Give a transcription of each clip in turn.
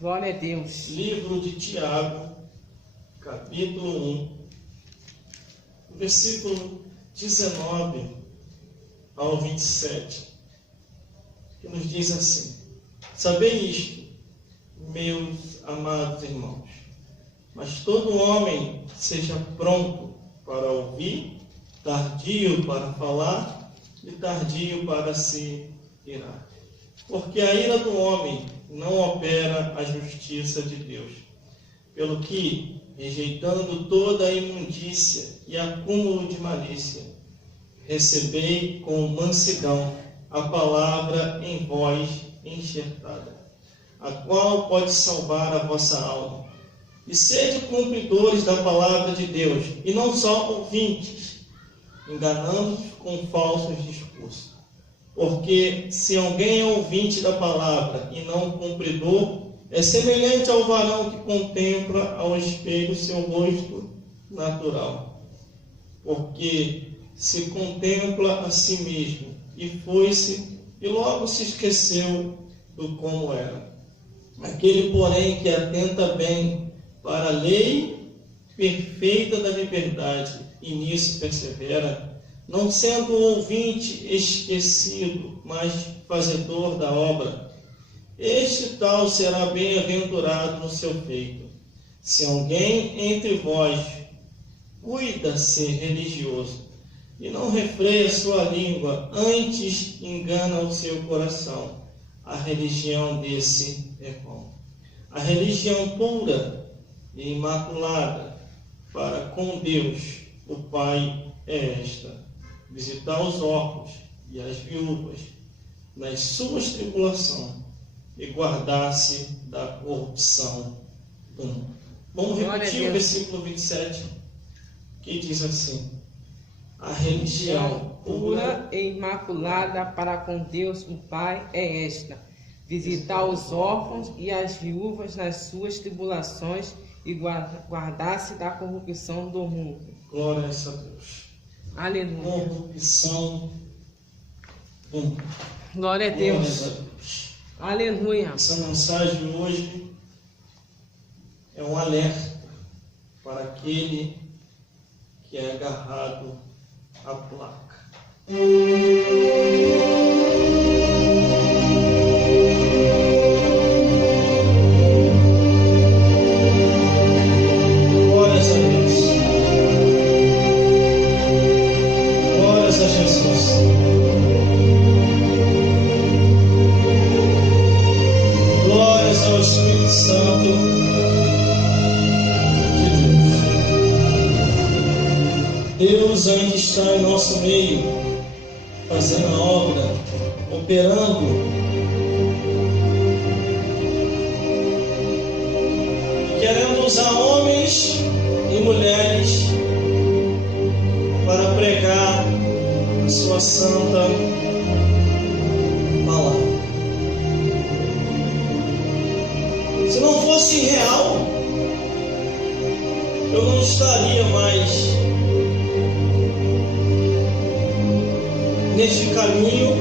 Glória a Deus. Livro de Tiago, capítulo 1, versículo 19 ao 27, que nos diz assim: Sabei isto, meus amados irmãos, mas todo homem seja pronto para ouvir, tardio para falar e tardio para se irar. Porque a ira do homem não opera a justiça de Deus. Pelo que, rejeitando toda a imundícia e acúmulo de malícia, recebei com mansidão a palavra em vós enxertada, a qual pode salvar a vossa alma. E sede cumpridores da palavra de Deus, e não só ouvintes, enganando-vos com falsos discursos. Porque se alguém é ouvinte da palavra e não cumpridor, é semelhante ao varão que contempla ao espelho seu rosto natural. Porque se contempla a si mesmo e foi-se, e logo se esqueceu do como era. Aquele, porém, que atenta bem para a lei perfeita da liberdade e nisso persevera, não sendo ouvinte esquecido, mas fazedor da obra, este tal será bem-aventurado no seu feito. Se alguém entre vós cuida ser religioso e não refreia sua língua, antes engana o seu coração, a religião desse é vã. A religião pura e imaculada para com Deus, o Pai, é esta: visitar os órfãos e as viúvas nas suas tribulações e guardar-se da corrupção do mundo. Vamos repetir o versículo 27, que diz assim: a religião pura e imaculada para com Deus o Pai é esta: visitar os órfãos e as viúvas nas suas tribulações e guardar-se da corrupção do mundo. Glória a Deus. Aleluia. Corrupção do mundo. Glória a Deus. Glória a Deus. Aleluia. Essa mensagem hoje é um alerta para aquele que é agarrado à placa. Deus ainda está em nosso meio, fazendo a obra, operando. E querendo usar homens e mulheres para pregar a sua santa palavra. Se não fosse real, eu não estaria mais neste caminho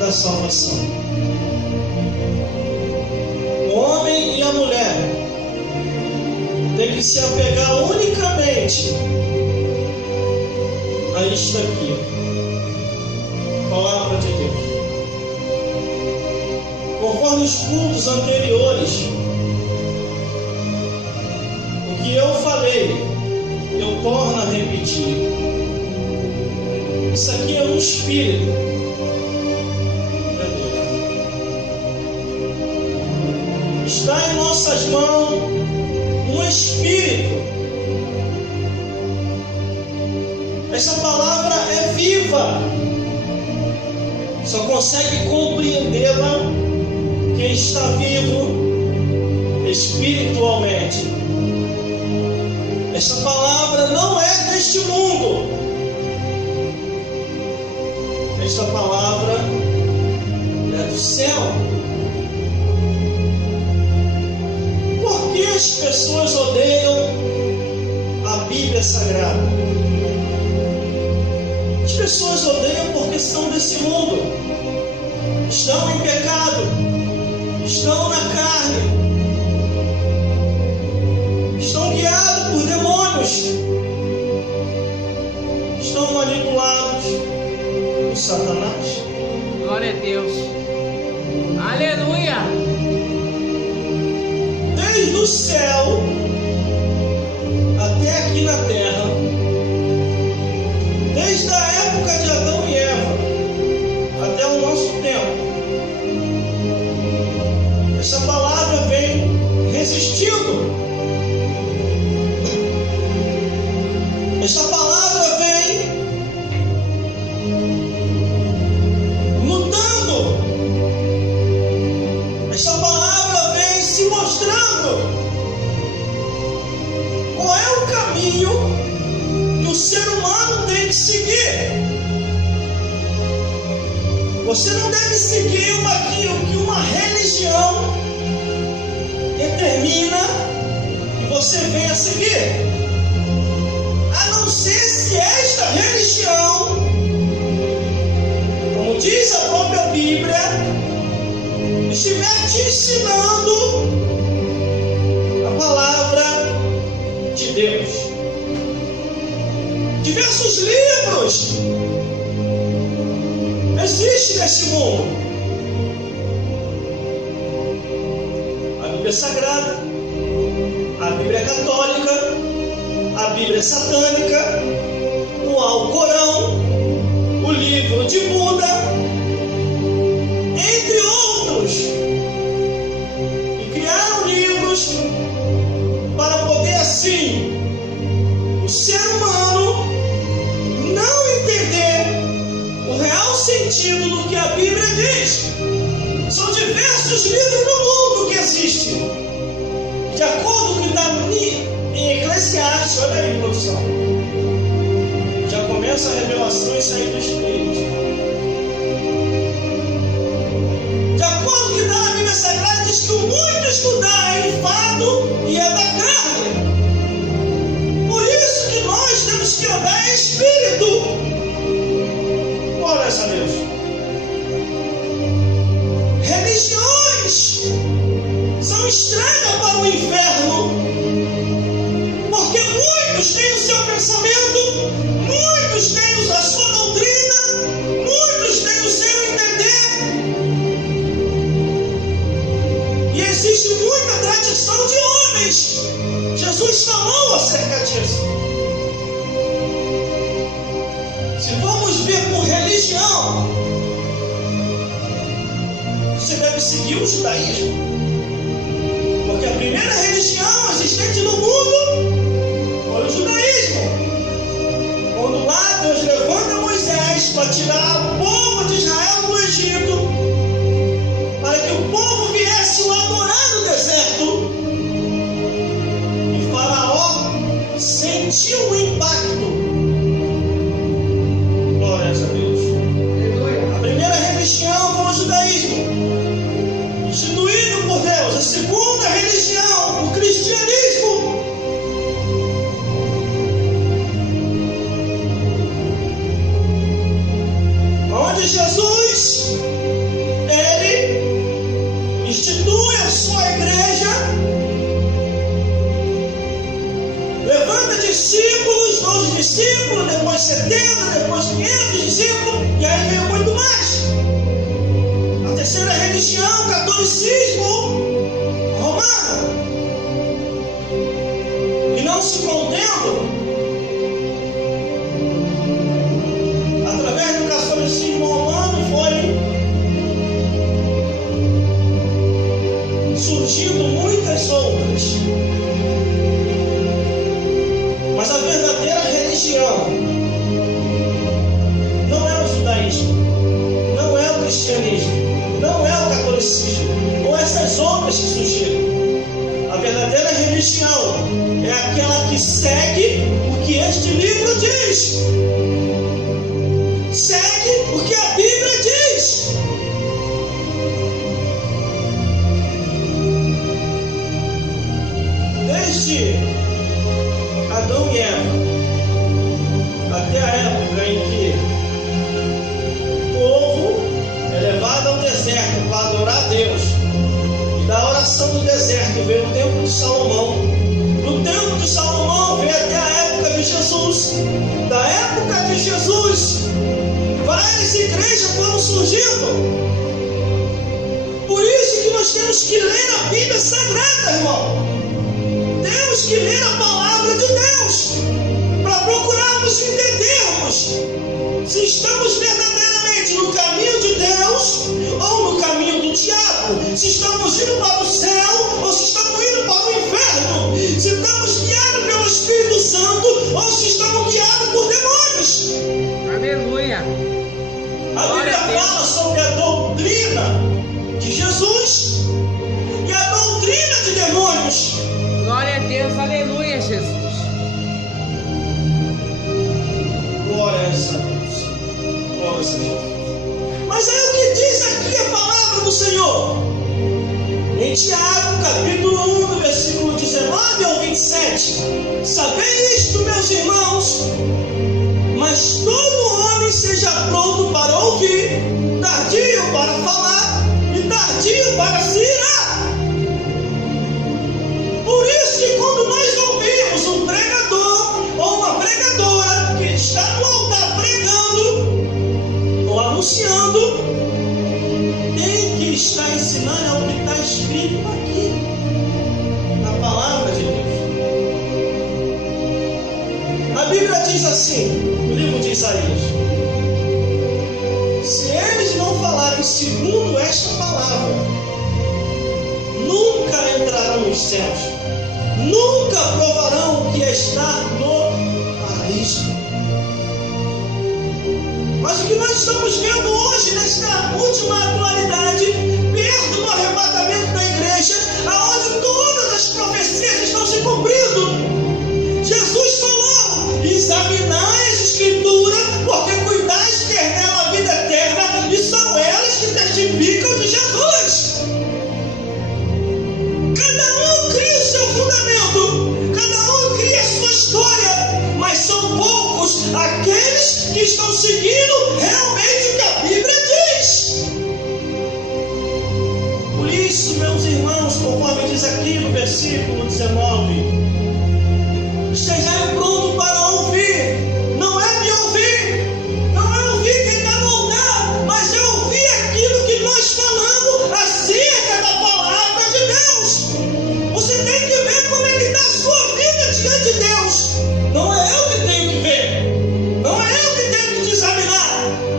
da salvação. O homem e a mulher têm que se apegar unicamente a isto aqui, a palavra de Deus. Conforme os cultos anteriores, o que eu falei, eu torno a repetir. Isso aqui é um espírito. Está em nossas mãos um espírito. Essa palavra é viva. Só consegue compreendê-la quem está vivo espiritualmente. Essa palavra não é deste mundo. Esta palavra é do céu. Por que as pessoas odeiam a Bíblia Sagrada? As pessoas odeiam porque são desse mundo, estão em pecado, estão na carne, estão guiados por demônios, estão manipulados por Satanás. Glória a Deus. Aleluia. Desde o céu até aqui na terra, desde a época de Adão e Eva até o nosso tempo, essa palavra vem resistindo. Essa palavra vem lutando. Essa palavra vem se mostrando qual é o caminho que o ser humano tem que seguir. Você não deve seguir o que uma religião determina que você venha seguir. A não ser se esta religião, como diz a própria Bíblia, estiver te ensinando a palavra de Deus. Diversos livros existem nesse mundo. A Bíblia Sagrada, a Bíblia Católica, a Bíblia Satânica, o Alcorão, o livro de Buda, entre outros. E criaram livros para poder assim o ser humano não entender o real sentido do que a Bíblia diz. São diversos livros no mundo que existem. De acordo com o que está em Eclesiastes, olha aí, produção. Já começa a revelação e sair do Espírito. De acordo com o que está na Bíblia Sagrada, diz que o muito estudar é enfado e é da carne. Por isso que nós temos que andar em Espírito. Glória a Deus. Religiões são estrada para o inferno, porque muitos têm o seu pensamento, muitos têm a sua doutrina, muitos têm o seu entender, e existe muita tradição de homens. Jesus falou acerca disso. Se vamos ver por religião, você deve seguir o judaísmo, porque a primeira religião existente no mundo foi o judaísmo. Quando lá Deus levanta Moisés para tirar o povo de Israel do Egito, para que o povo viesse o adorar no deserto, e Faraó sentiu o impacto. Glórias a Deus. A primeira religião foi o judaísmo, instituído por Deus. A segunda religião, o cristianismo. Onde Jesus, ele institui a sua igreja, levanta discípulos, 12 discípulos, depois 70, depois 500 discípulos, e aí veio muito mais. A terceira religião, o catolicismo romano. E não se contendo, através do catolicismo romano foi surgindo muitas outras. Mas a verdadeira religião não é o judaísmo, não é o cristianismo, não é o catolicismo, ou essas outras que surgiram. A verdadeira religião é aquela que segue o que este livro diz. Segue o que a Bíblia diz. Desde Adão e Eva até a época em que o povo é levado ao deserto para adorar a Deus, certo veio no tempo de Salomão. No tempo de Salomão veio até a época de Jesus. Da época de Jesus, várias igrejas foram surgindo. Por isso que nós temos que ler a Bíblia Sagrada, irmão. Temos que ler a palavra de Deus para procurarmos entendermos se estamos verdadeiramente no caminho de Deus ou no caminho do diabo, se estamos indo para o céu ou se estamos indo para o inferno, se estamos guiados pelo Espírito Santo ou se estamos guiados por demônios. Aleluia. A Bíblia fala sobre a doutrina de Jesus e a doutrina de demônios. Glória a Deus, aleluia, Jesus. Glória a Deus. Glória a Deus. Mas aí o que diz aqui a palavra do Senhor? Em Tiago, capítulo 1, do versículo 19 ao 27. Sabei isto, meus irmãos, mas todo homem seja pronto para ouvir, tardio para falar e tardio para se irar. Por isso que quando nós ouvimos um pregador ou uma pregadora que está no altar pregando ou anunciando, tem que estar ensinando ao que está escrito aqui, na palavra de Deus. A Bíblia diz assim, no livro de Isaías: se eles não falarem segundo esta palavra, nunca entrarão nos céus, nunca provarão o que está no paraíso. Mas o que nós estamos vendo hoje, nesta última atualidade, perto do arrebatamento da igreja, aonde todas as profecias estão se cumprindo, Jesus falou: examinai as Escrituras, porque cuidais ter nela a vida eterna, e são elas que testificam de Jesus. Cada um cria o seu fundamento, cada um cria a sua história, mas são poucos aqueles que estão seguindo realmente o que a Bíblia diz. Por isso, meus irmãos, conforme diz aqui no versículo 19, estejam prontos para ouvir. Não é me ouvir, não é ouvir quem está no altar, mas é ouvir aquilo que nós falamos acerca da palavra de Deus. Você tem que ver como é que está a sua vida diante de Deus. Não é eu que tenho que ver, não é eu que tenho que te examinar.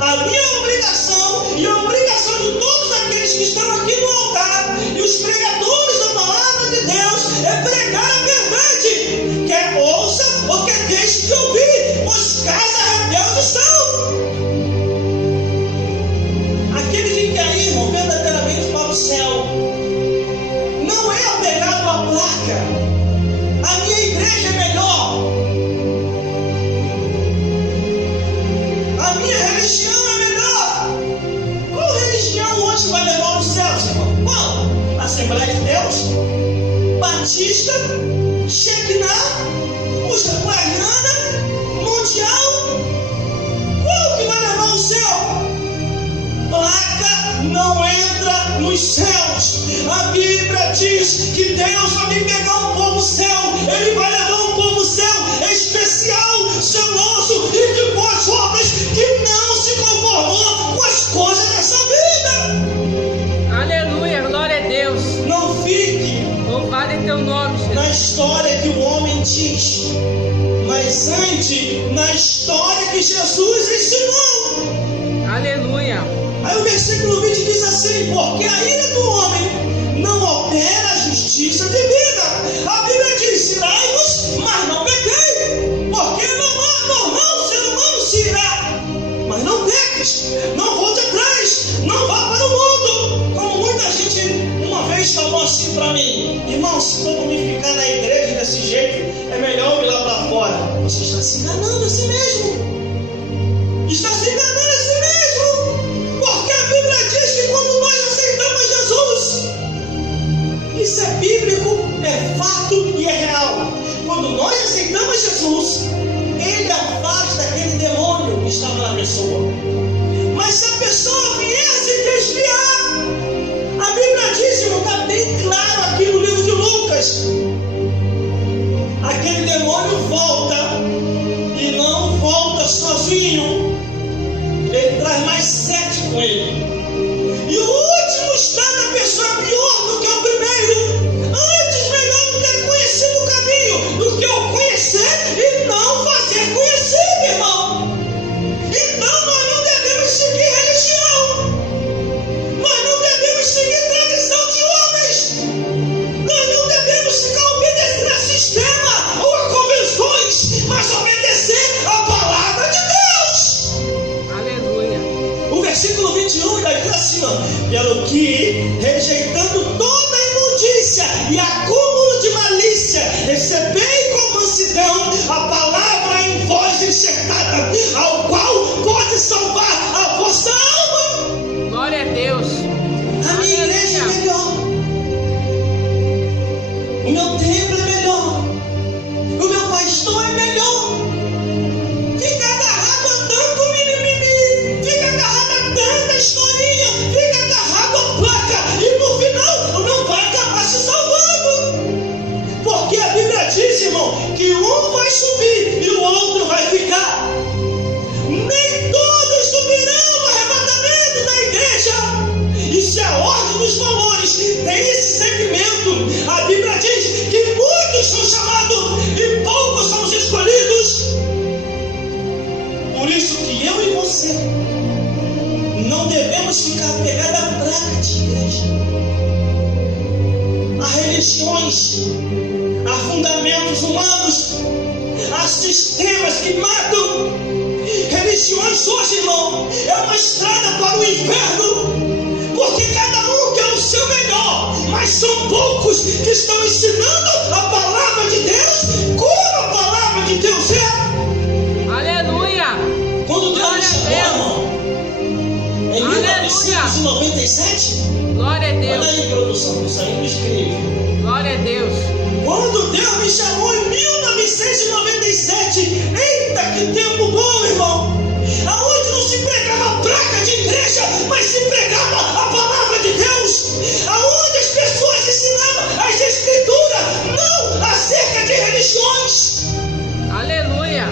A minha obrigação e a obrigação de todos aqueles que estão aqui no altar e os pregadores da palavra de Deus é pregar a verdade. Quer ouça ou quer deixe de ouvir, pois casa rebeldes são. Aquele que quer ir verdadeiramente para o céu não é apegado à placa. A minha igreja é melhor, a minha religião é melhor. Qual religião hoje vai levar ao céu, irmão? Qual? Assembleia de Deus? Batista? Shekinah? Musquariana? Mundial? Qual que vai levar ao céu? Placa não entra nos céus. A Bíblia diz que Deus vai pegar um povo céu, Ele vai levar um povo céu especial, zeloso e de boas obras, que não se conformou com as coisas dessa vida. Aleluia, glória a Deus. Não fique Louvado é teu nome, Jesus. na história que o homem diz, mas ande na história que Jesus ensinou. Aleluia. Aí o versículo 20 diz assim: porque a ira do homem não opera a justiça divina. A Bíblia diz: irai-vos, mas não pequei. Porque não é normal o ser humano se irar. Mas não peques, não volte atrás, não vá para o mundo. Como muita gente uma vez falou assim para mim: irmão, se todo mundo ficar na igreja desse jeito, é melhor eu ir lá para fora. Você está se enganando a si mesmo. Está se enganando a si mesmo. Porque a Bíblia diz que quando nós aceitamos Jesus, isso é bíblico, é fato e é real. Quando nós aceitamos Jesus, Ele afasta aquele demônio que estava na pessoa. Mas se a pessoa vier se desviar, a Bíblia diz, irmão, está bem claro aqui no livro de Lucas, acúmulo de malícia, recebei com mansidão a palavra em voz enxertada, ao qual pode salvar a vossa alma. Glória a Deus. A minha igreja é melhor, o meu templo é melhor, o meu pastor é melhor. Fica agarrado a tanto mimimi, fica agarrado a tanta historinha, fica agarrado a placa e no final não vai acabar se salvando. Porque a Bíblia diz, irmão, que um vai subir e o outro vai ficar. Nem todos subirão no arrebatamento da igreja. Isso é a ordem dos valores, tem esse segmento. A Bíblia diz que muitos são chamados e poucos são os escolhidos. Por isso que eu e você não devemos ficar pegados à placa de igreja, a religiões, a fundamentos humanos, a sistemas que matam. Religiões hoje, irmão, é uma estrada para o inferno, porque cada um quer o seu melhor, mas são poucos que estão ensinando a palavra de Deus como a palavra de Deus é. Aleluia. Quando Deus me chamou, irmão, em Aleluia. 1997, Glória a Deus. olha aí, produção, isso aí me escreve. Glória a Deus. Quando Deus me chamou em 1997, eita que tempo bom, irmão! Aonde não se pregava placa de igreja, mas se pregava a palavra de Deus. Aonde as pessoas ensinavam as escrituras, não acerca de religiões. Aleluia.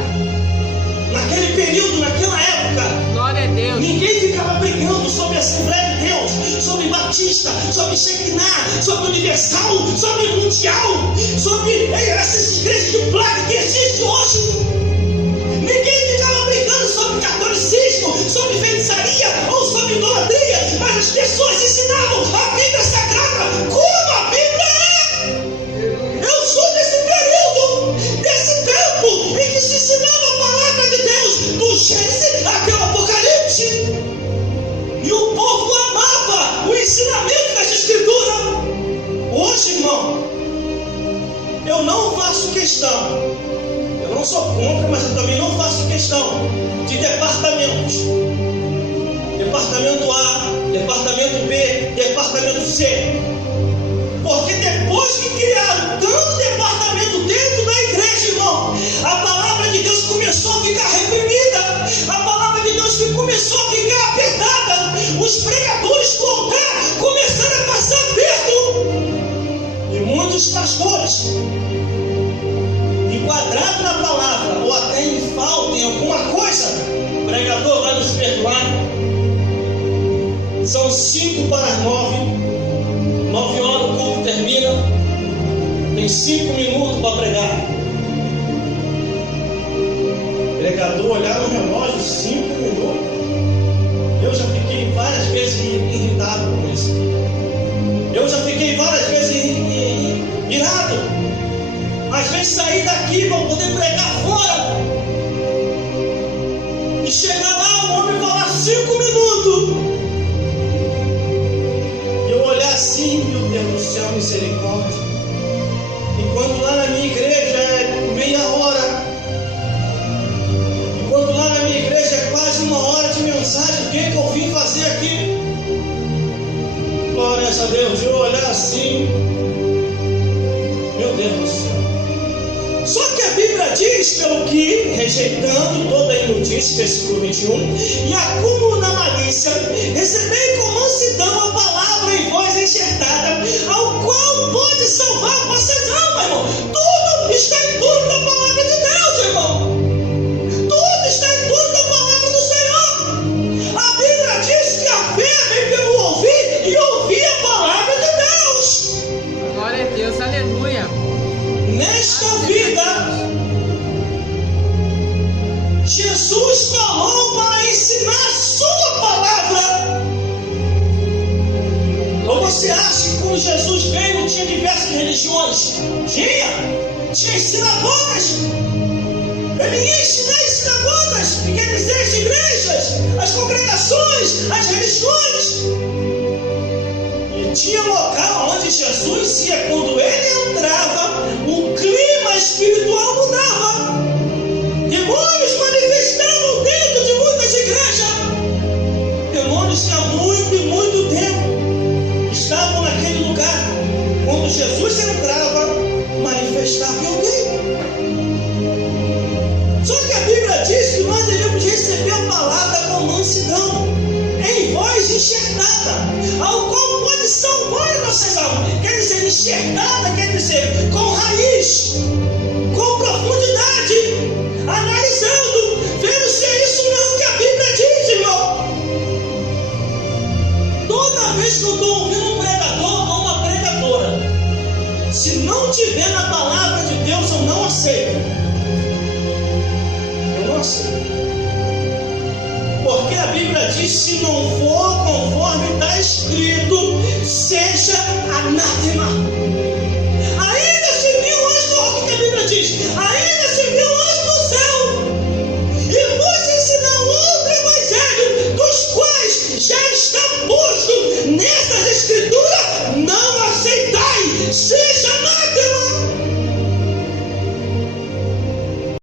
Naquele período, naquela época, Glória a Deus. ninguém ficava brigando sobre a Assembleia de Deus, sobre Batista, sobre Shekinah, sobre Universal, sobre Mundial, sobre essas igrejas de placa que existem hoje. Ninguém ficava brigando sobre catolicismo, sobre feitiçaria ou sobre idolatria, mas as pessoas ensinavam a Bíblia Sagrada como a Bíblia é. Eu sou desse período, desse tempo em que se ensinava a palavra de Deus, do Gênesis até o Apocalipse. E o povo amava o ensinamento das Escrituras. Hoje, irmão, eu não faço questão, eu não sou contra, mas eu também não faço questão de departamentos. Departamento A, departamento B, departamento C. Porque depois que criaram tanto departamento dentro da igreja, irmão, a palavra de Deus começou a ficar reprimida, a palavra de Deus começou a ficar apertada, os pregadores do altar começaram a passar aperto, e muitos pastores, enquadrados na palavra, ou até em falta em alguma coisa, o pregador vai nos perdoar. São 8:55, 9 horas o culto termina, tem 5 minutos para pregar. O pregador olhar no relógio, 5 minutos. Eu já fiquei várias vezes irritado com isso. Eu já fiquei várias vezes irado. Às vezes sair daqui para poder pregar fora e chegar lá, o homem falar 5 minutos. Assim, meu Deus do céu, misericórdia. Enquanto lá na minha igreja é meia hora, enquanto lá na minha igreja é quase 1 hora de mensagem, o que é que eu vim fazer aqui? Glórias a Deus. Eu olhar assim, meu Deus do céu. Só que a Bíblia diz, pelo que, rejeitando toda a imundícia, versículo 21, e acúmulo da malícia, recebei com mansidão a palavra em voz enxertada, ao qual pode salvar vossas almas, irmão. Tudo está em torno da palavra de Deus, irmão. Tudo está em torno da palavra do Senhor. A Bíblia diz que a fé vem pelo ouvir e ouvir a palavra de Deus. Glória a Deus, aleluia. Nesta vida, Jesus falou para ensinar a sua palavra. Ou você acha que quando Jesus veio não tinha diversas religiões? Tinha sinagogas. Ele ia ensinar as sinagogas, quer dizer, as igrejas, as congregações, as religiões. E tinha local onde Jesus ia quando ele Jesus entrava, manifestava em alguém. Só que a Bíblia diz que nós devemos receber a palavra com mansidão, em voz enxertada, ao qual pode salvar nossas almas. Quer dizer, enxertada, quer dizer, com raiz, com profundidade, analisando, vendo se é isso mesmo que a Bíblia diz, irmão. Toda vez que eu estou ouvindo um pregador ou uma pregadora, se não tiver na palavra de Deus, eu não aceito. Eu não aceito. Porque a Bíblia diz: se não for conforme está escrito, seja anátema.